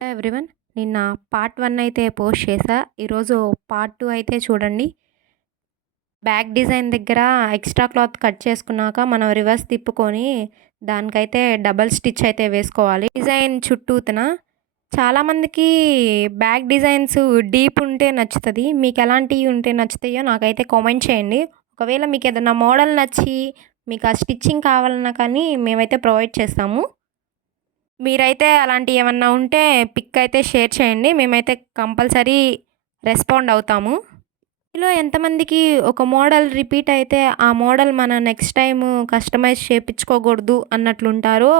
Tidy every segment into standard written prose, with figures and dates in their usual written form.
Hello everyone. నిన్న part 1 అయితే post చేశా. ఈరోజు పార్ట్ 2 అయితే చూడండి. బ్యాక్ డిజైన్ దగ్గర ఎక్స్ట్రా క్లాత్ కట్ చేసుకున్నాక మనం రివర్స్ తిప్పుకొని దానికైతే డబల్ స్టిచ్ అయితే వేసుకోవాలి. డిజైన్ చుట్టూతన చాలామందికి బ్యాక్ డిజైన్స్ డీప్ ఉంటే నచ్చుతుంది. మీకు ఎలాంటివి ఉంటే నచ్చుతాయో నాకైతే కామెంట్ చేయండి. ఒకవేళ మీకు ఏదైనా మోడల్ నచ్చి మీకు ఆ స్టిచ్చింగ్ కావాలన్నా కానీ మేమైతే ప్రొవైడ్ చేస్తాము. మీరైతే అలాంటివి ఏమన్నా ఉంటే పిక్ అయితే షేర్ చేయండి. మేమైతే కంపల్సరీ రెస్పాండ్ అవుతాము. మీలో ఎంతమందికి ఒక మోడల్ రిపీట్ అయితే ఆ మోడల్ మన నెక్స్ట్ టైం కస్టమైజ్ చేయించుకోకూడదు అన్నట్లుంటారో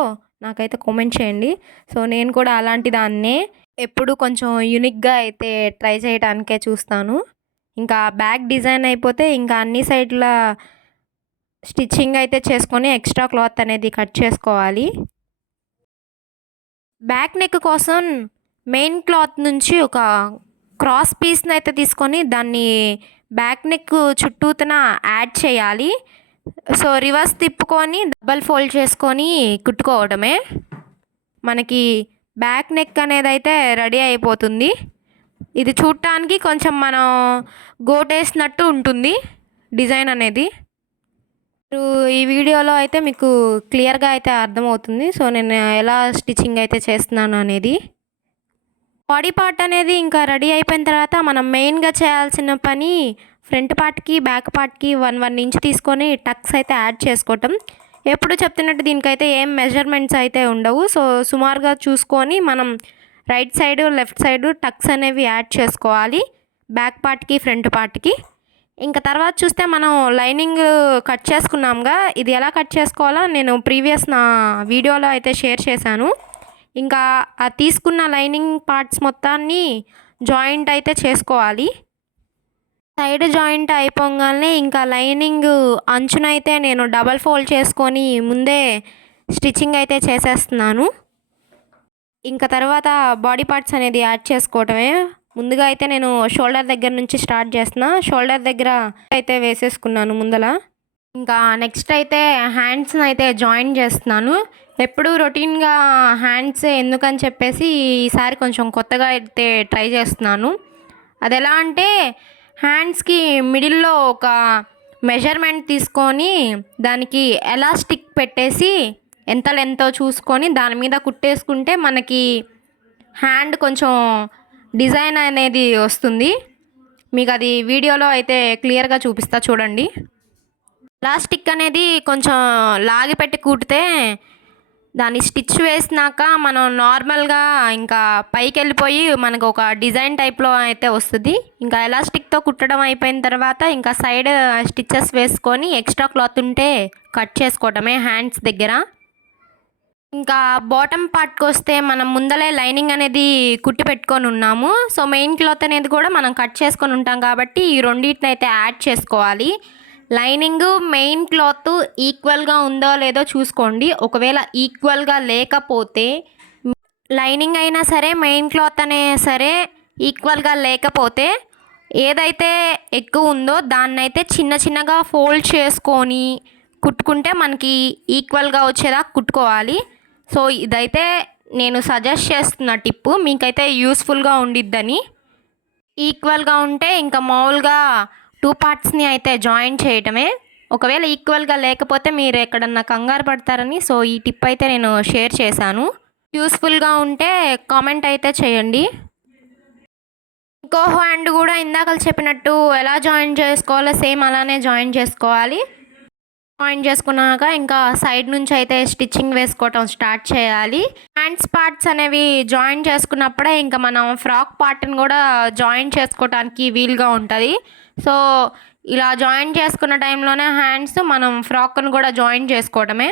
నాకైతే కామెంట్ చేయండి. సో నేను కూడా అలాంటి దాన్నే ఎప్పుడు కొంచెం యూనిక్గా అయితే ట్రై చేయడానికే చూస్తాను. ఇంకా బ్యాక్ డిజైన్ అయిపోతే ఇంకా అన్ని సైడ్ల స్టిచ్చింగ్ అయితే చేసుకొని ఎక్స్ట్రా క్లాత్ అనేది కట్ చేసుకోవాలి. బ్యాక్ నెక్ కోసం మెయిన్ క్లాత్ నుంచి ఒక క్రాస్ పీస్ని అయితే తీసుకొని దాన్ని బ్యాక్ నెక్ చుట్టూతన యాడ్ చేయాలి. సో రివర్స్ తిప్పుకొని డబల్ ఫోల్డ్ చేసుకొని కుట్టుకోవడమే. మనకి బ్యాక్ నెక్ అనేది అయితే రెడీ అయిపోతుంది. ఇది చూడటానికి కొంచెం మనం గోటేసినట్టు ఉంటుంది డిజైన్ అనేది. ఈ వీడియోలో అయితే మీకు క్లియర్గా అయితే అర్థమవుతుంది. సో నేను ఎలా స్టిచ్చింగ్ అయితే చేస్తున్నాను అనేది. బాడీ పార్ట్ అనేది ఇంకా రెడీ అయిపోయిన తర్వాత మనం మెయిన్గా చేయాల్సిన పని ఫ్రంట్ పార్ట్కి బ్యాక్ పార్ట్కి 1 ఇంచ్ తీసుకొని టక్స్ అయితే యాడ్ చేసుకోవటం. ఎప్పుడు చెప్తున్నట్టు దీనికైతే ఏం మెజర్మెంట్స్ అయితే ఉండవు. సో సుమారుగా చూసుకొని మనం right side left side tucks అనేవి యాడ్ చేసుకోవాలి బ్యాక్ పార్ట్కి ఫ్రంట్ పార్ట్కి. ఇంకా తర్వాత చూస్తే మనం లైనింగ్ కట్ చేసుకున్నాంగా, ఇది ఎలా కట్ చేసుకోవాలో నేను ప్రీవియస్ నా వీడియోలో అయితే షేర్ చేశాను. ఇంకా ఆ తీసుకున్న లైనింగ్ పార్ట్స్ మొత్తాన్ని జాయింట్ అయితే చేసుకోవాలి. సైడ్ జాయింట్ అయిపోగానే ఇంకా లైనింగ్ అంచునైతే నేను డబల్ ఫోల్డ్ చేసుకొని ముందే స్టిచ్చింగ్ అయితే చేసేస్తున్నాను. ఇంకా తర్వాత బాడీ పార్ట్స్ అనేది యాడ్ చేసుకోవటమే. ముందుగా అయితే నేను షోల్డర్ దగ్గర నుంచి స్టార్ట్ చేస్తున్నా. షోల్డర్ దగ్గర అయితే వేసేసుకున్నాను ముందల. ఇంకా నెక్స్ట్ అయితే హ్యాండ్స్ని అయితే జాయిన్ చేస్తున్నాను. ఎప్పుడు రొటీన్గా హ్యాండ్స్ ఎందుకని చెప్పేసి ఈసారి కొంచెం కొత్తగా అయితే ట్రై చేస్తున్నాను. అది ఎలా అంటే హ్యాండ్స్కి మిడిల్లో ఒక మెజర్మెంట్ తీసుకొని దానికి ఎలాస్టిక్ పెట్టేసి ఎంత లెంతో చూసుకొని దాని మీద కుట్టేసుకుంటే మనకి హ్యాండ్ కొంచెం డిజైన్ అనేది వస్తుంది. మీకు అది వీడియోలో అయితే క్లియర్గా చూపిస్తా చూడండి. ఎలాస్టిక్ అనేది కొంచెం లాగి పెట్టి కుడితే దాన్ని స్టిచ్ వేసినాక మనం నార్మల్గా ఇంకా పైకి వెళ్ళిపోయి మనకు ఒక డిజైన్ టైప్లో అయితే వస్తుంది. ఇంకా ఎలాస్టిక్తో కుట్టడం అయిపోయిన తర్వాత ఇంకా సైడ్ స్టిచ్చెస్ వేసుకొని ఎక్స్ట్రా క్లాత్ ఉంటే కట్ చేసుకోవటమే హ్యాండ్స్ దగ్గర. ఇంకా బాటమ్ పార్ట్కి వస్తే మనం ముందలే లైనింగ్ అనేది కుట్టి పెట్టుకొని ఉన్నాము. సో మెయిన్ క్లాత్ అనేది కూడా మనం కట్ చేసుకొని ఉంటాం కాబట్టి ఈ రెండింటిని అయితే యాడ్ చేసుకోవాలి. లైనింగ్ మెయిన్ క్లాత్ ఈక్వల్గా ఉందో లేదో చూసుకోండి. ఒకవేళ ఈక్వల్గా లేకపోతే లైనింగ్ అయినా సరే మెయిన్ క్లాత్ అనే సరే ఈక్వల్గా లేకపోతే ఏదైతే ఎక్కువ ఉందో దాన్ని అయితే చిన్న చిన్నగా ఫోల్డ్ చేసుకొని కుట్టుకుంటే మనకి ఈక్వల్గా వచ్చేలా కుట్టుకోవాలి. సో ఇదైతే నేను సజెస్ట్ చేస్తున్న టిప్పు, మీకైతే యూస్ఫుల్గా ఉండిద్దని. ఈక్వల్గా ఉంటే ఇంకా మామూలుగా 2 పార్ట్స్ని అయితే జాయిన్ చేయటమే. ఒకవేళ ఈక్వల్గా లేకపోతే మీరు ఎక్కడన్నా కంగారు పడతారని సో ఈ టిప్ అయితే నేను షేర్ చేశాను. యూస్ఫుల్గా ఉంటే కామెంట్ అయితే చేయండి. ఇంకో హ్యాండ్ కూడా ఇందాక చెప్పినట్టు ఎలా జాయిన్ చేసుకోవాలో సేమ్ అలానే జాయిన్ చేసుకోవాలి. జాయిన్ చేసుకున్నాక ఇంకా సైడ్ నుంచి అయితే స్టిచ్చింగ్ వేసుకోవటం స్టార్ట్ చేయాలి. హ్యాండ్స్ పార్ట్స్ అనేవి జాయిన్ చేసుకున్నప్పుడే ఇంకా మనం ఫ్రాక్ పార్ట్ని కూడా జాయిన్ చేసుకోవటానికి వీలుగా ఉంటుంది. సో ఇలా జాయిన్ చేసుకున్న టైంలోనే హ్యాండ్స్ మనం ఫ్రాక్ను కూడా జాయిన్ చేసుకోవడమే.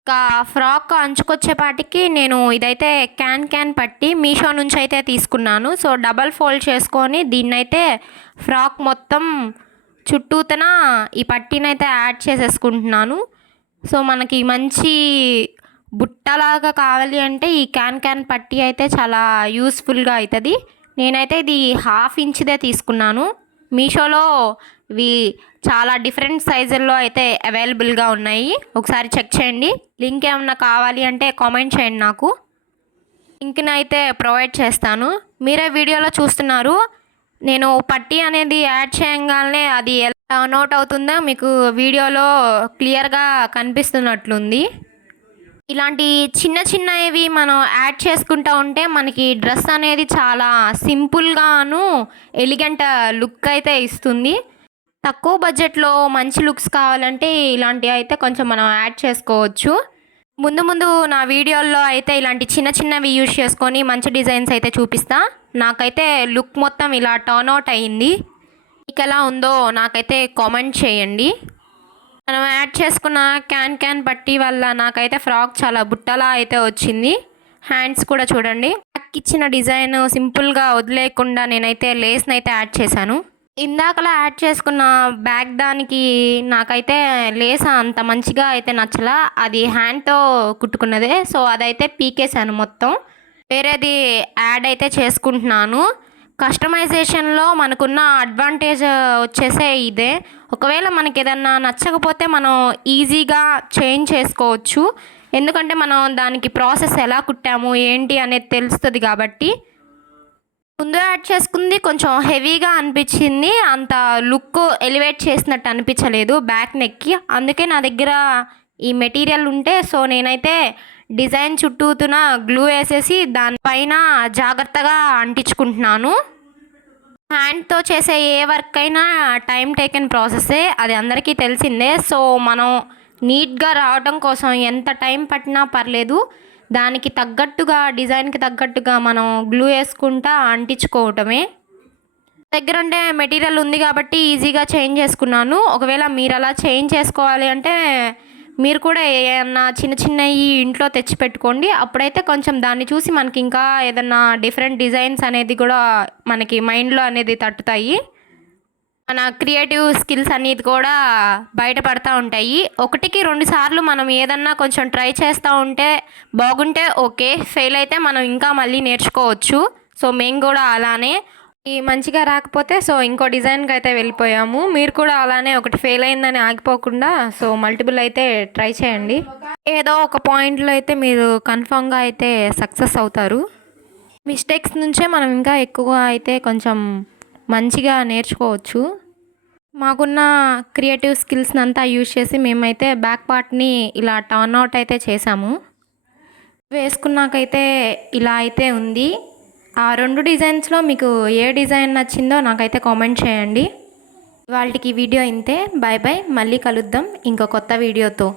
ఇంకా ఫ్రాక్ అంచుకొచ్చేపాటికి నేను ఇదైతే క్యాన్ పట్టి మీషో నుంచి అయితే తీసుకున్నాను. సో డబల్ ఫోల్డ్ చేసుకొని దీన్నైతే ఫ్రాక్ మొత్తం చుట్టూతన ఈ పట్టీనైతే యాడ్ చేసేసుకుంటున్నాను. సో మనకి మంచి బుట్టలాగా కావాలి అంటే ఈ క్యాన్ పట్టీ అయితే చాలా యూస్ఫుల్గా అవుతుంది. నేనైతే ఇది 1/2 ఇంచ్దే తీసుకున్నాను. మీషోలో ఇవి చాలా డిఫరెంట్ సైజుల్లో అయితే అవైలబుల్గా ఉన్నాయి. ఒకసారి చెక్ చేయండి. లింక్ ఏమన్నా కావాలి అంటే కామెంట్ చేయండి నాకు. లింక్ని అయితే ప్రొవైడ్ చేస్తాను. మీరే వీడియోలో చూస్తున్నారు. నేను పట్టీ అనేది యాడ్ చేయగానే అది ఎలా టర్న్అవుట్ అవుతుందో మీకు వీడియోలో క్లియర్గా కనిపిస్తున్నట్లుంది. ఇలాంటి చిన్న చిన్నవి మనం యాడ్ చేసుకుంటూ ఉంటే మనకి డ్రెస్ అనేది చాలా సింపుల్గాను ఎలిగెంట్ లుక్ అయితే ఇస్తుంది. తక్కువ బడ్జెట్లో మంచి లుక్స్ కావాలంటే ఇలాంటివి అయితే కొంచెం మనం యాడ్ చేసుకోవచ్చు. ముందు ముందు నా వీడియోల్లో అయితే ఇలాంటి చిన్న చిన్నవి యూజ్ చేసుకొని మంచి డిజైన్స్ అయితే చూపిస్తా. నాకైతే లుక్ మొత్తం ఇలా టర్న్అవుట్ అయ్యింది. మీకు ఎలా ఉందో నాకైతే కామెంట్ చేయండి. మనం యాడ్ చేసుకున్న క్యాన్ పట్టీ వల్ల నాకైతే ఫ్రాక్ చాలా బుట్టలా అయితే వచ్చింది. హ్యాండ్స్ కూడా చూడండి. బ్యాక్ ఇచ్చిన డిజైన్ సింపుల్గా వదిలేయకుండా నేనైతే లేస్ని అయితే యాడ్ చేశాను. ఇందాకలా యాడ్ చేసుకున్న బ్యాక్ దానికి నాకైతే లేస్ అంత మంచిగా అయితే నచ్చలా. అది హ్యాండ్తో కుట్టుకున్నదే. సో అదైతే పీకేశాను మొత్తం. వేరేది యాడ్ అయితే చేసుకుంటున్నాను. కస్టమైజేషన్లో మనకున్న అడ్వాంటేజ్ వచ్చేసే ఇదే. ఒకవేళ మనకి ఏదన్నా నచ్చకపోతే మనం ఈజీగా చేంజ్ చేసుకోవచ్చు. ఎందుకంటే మనం దానికి ప్రాసెస్ ఎలా కుట్టాము ఏంటి అనేది తెలుస్తుంది కాబట్టి. ముందు యాడ్ చేసుకుంది కొంచెం హెవీగా అనిపించింది. అంత లుక్ ఎలివేట్ చేసినట్టు అనిపించలేదు బ్యాక్ నెక్కి. అందుకే నా దగ్గర ఈ మెటీరియల్ ఉంటే సో నేనైతే డిజైన్ చుట్టూతున గ్లూ వేసేసి దానిపైన జాగ్రత్తగా అంటించుకుంటున్నాను. హ్యాండ్తో చేసే ఏ వర్క్ అయినా టైం టేకెన్ ప్రాసెస్సే, అది అందరికీ తెలిసిందే. సో మనం నీట్గా రావడం కోసం ఎంత టైం పట్టినా పర్లేదు, దానికి తగ్గట్టుగా డిజైన్కి తగ్గట్టుగా మనం గ్లూ వేసుకుంటా అంటించుకోవటమే. దగ్గర ఉండే మెటీరియల్ ఉంది కాబట్టి ఈజీగా చేంజ్ చేసుకున్నాను. ఒకవేళ మీరు అలా చేంజ్ చేసుకోవాలి అంటే మీరు కూడా ఏమన్నా చిన్న చిన్నవి ఇంట్లో తెచ్చి పెట్టుకోండి. అప్పుడైతే కొంచెం దాన్ని చూసి మనకి ఇంకా ఏదన్నా డిఫరెంట్ డిజైన్స్ అనేది కూడా మనకి మైండ్లో అనేది తట్టుతాయి. మన క్రియేటివ్ స్కిల్స్ అనేది కూడా బయటపడతా ఉంటాయి. 1-2 సార్లు మనం ఏదన్నా కొంచెం ట్రై చేస్తూ ఉంటే బాగుంటే ఓకే, ఫెయిల్ అయితే మనం ఇంకా మళ్ళీ నేర్చుకోవచ్చు. సో మేము కూడా అలానే ఈ మంచిగా రాకపోతే సో ఇంకో డిజైన్కి అయితే వెళ్ళిపోయాము. మీరు కూడా అలానే ఒకటి ఫెయిల్ అయిందని ఆగిపోకుండా సో మల్టిపుల్ అయితే ట్రై చేయండి. ఏదో ఒక పాయింట్లో అయితే మీరు కన్ఫామ్గా అయితే సక్సెస్ అవుతారు. మిస్టేక్స్ నుంచే మనం ఇంకా ఎక్కువ అయితే కొంచెం మంచిగా నేర్చుకోవచ్చు. మాకున్న క్రియేటివ్ స్కిల్స్ని అంతా యూజ్ చేసి మేమైతే బ్యాక్ పార్ట్ని ఇలా టర్న్అవుట్ అయితే చేసాము. వేసుకున్నాకైతే ఇలా అయితే ఉంది. ఆ 2 డిజైన్స్లో మీకు ఏ డిజైన్ నచ్చిందో నాకైతే కామెంట్ చేయండి. ఇవాల్టికి వీడియో ఇంతే. Bye bye. మళ్ళీ కలుద్దాం ఇంకో కొత్త వీడియోతో.